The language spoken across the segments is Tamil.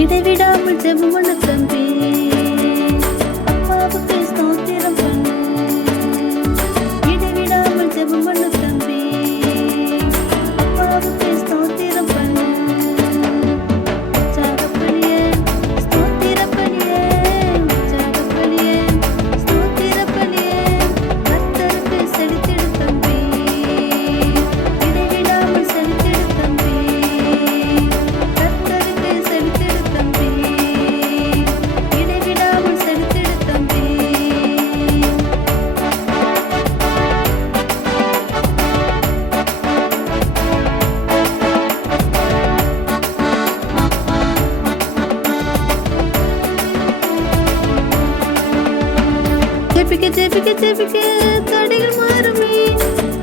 இடைவிடாமல் ஜெபம் பண்ணு தம்பி, அப்பாவுக்கு ஸ்தோத்திரம் பண்ணு. இடைவிடாமல் ஜெபம் பண்ணு தம்பி, அப்பாவுக்கு ஸ்தோத்திரம் பண்ணு. உற்சாகப்படியே ஸ்தோத்திரப்படியே, உற்சாகப்படியே ஸ்தோத்திரப்படியே, கர்த்தருக்கு செலுத்திடு தம்பி, இடைவிடாமல் செலுத்திடு தம்பி, கர்த்தருக்கு செலுத்திடு தம்பி, இடைவிடாமல் செலுத்திடு தம்பி. ஜெபிக்க ஜெபிக்க ஜெபிக்க தடைகள் மாறுமே,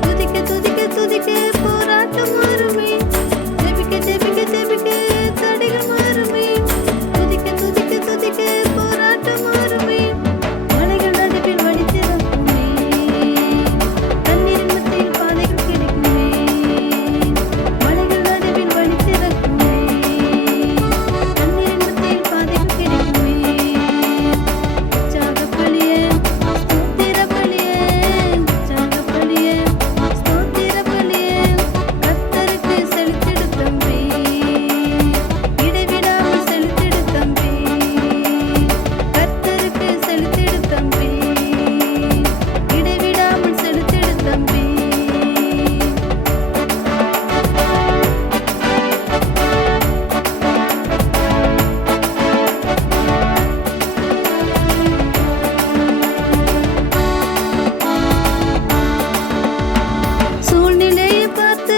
துதிக்க துதிக்க துதிக்க போராட்டம் மாறுமே. ஜெபிக்க ஜெபிக்க ஜெபிக்க தடைகள் மாறுமே, துதிக்க துதிக்க துதிக்க போராட்டம் மாறுமே. மலைகள் நடுவில் வழி திறக்குமே, தண்ணீரின் மத்தியில் பாதைகள் கிடைக்குமே. மலைகள் நடுவில் வழி திறக்குமே, தண்ணீரின் மத்தியில் பாதைகள் கிடைக்குமே. உற்சாகப்படியே ஸ்தோத்திரப்படியே, உற்சாகப்படியே ஸ்தோத்திரப்படியே, கர்த்தருக்கு செலுத்திடு தம்பி, இடைவிடாமல் செலுத்திடு தம்பி, கர்த்தருக்கு செலுத்திடு தம்பி, இடைவிடாமல் செலுத்திடு தம்பி. சூழ்நிலையை பார்த்து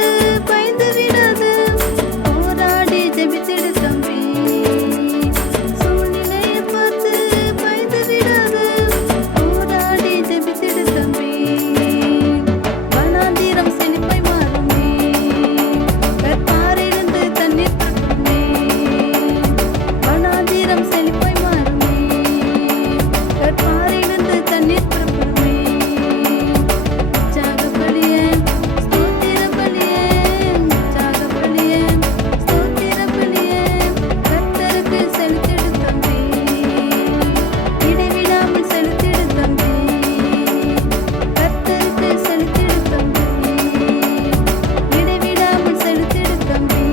பயந்து விடாது, போராடி ஜெபித்திடு தம்பி. சூழ்நிலையை பார்த்து பயந்து விடாது, போராடி ஜெபித்திடு தம்பி. வனாந்திரம் செழிப்பாய் மாறுமே, கற்பாறையிலிருந்து தண்ணீர் புறப்படுமே. வனாந்திரம் செழிப்பாய் மாறுமே, கற்பாறையிலிருந்து தண்ணீர் புறப்படுமே. உற்சாகப்படியே ஸ்தோத்திரப்படியே, உற்சாகப்படியே ஸ்தோத்திரப்படியே, கர்த்தருக்கு செலுத்திடு தம்பி, இடைவிடாமல் செலுத்திடு தம்பி, கர்த்தருக்கு செலுத்திடு தம்பி, இடைவிடாமல் செலுத்திடு தம்பி.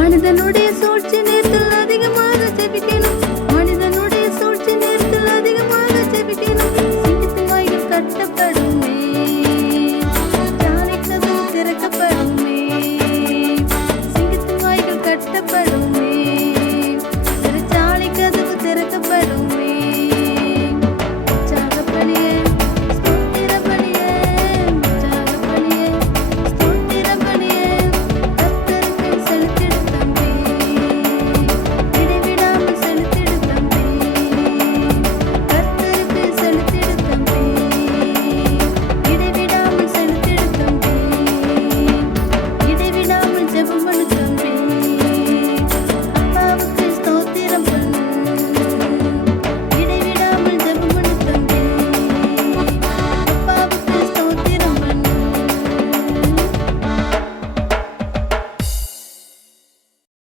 மனிதனுடைய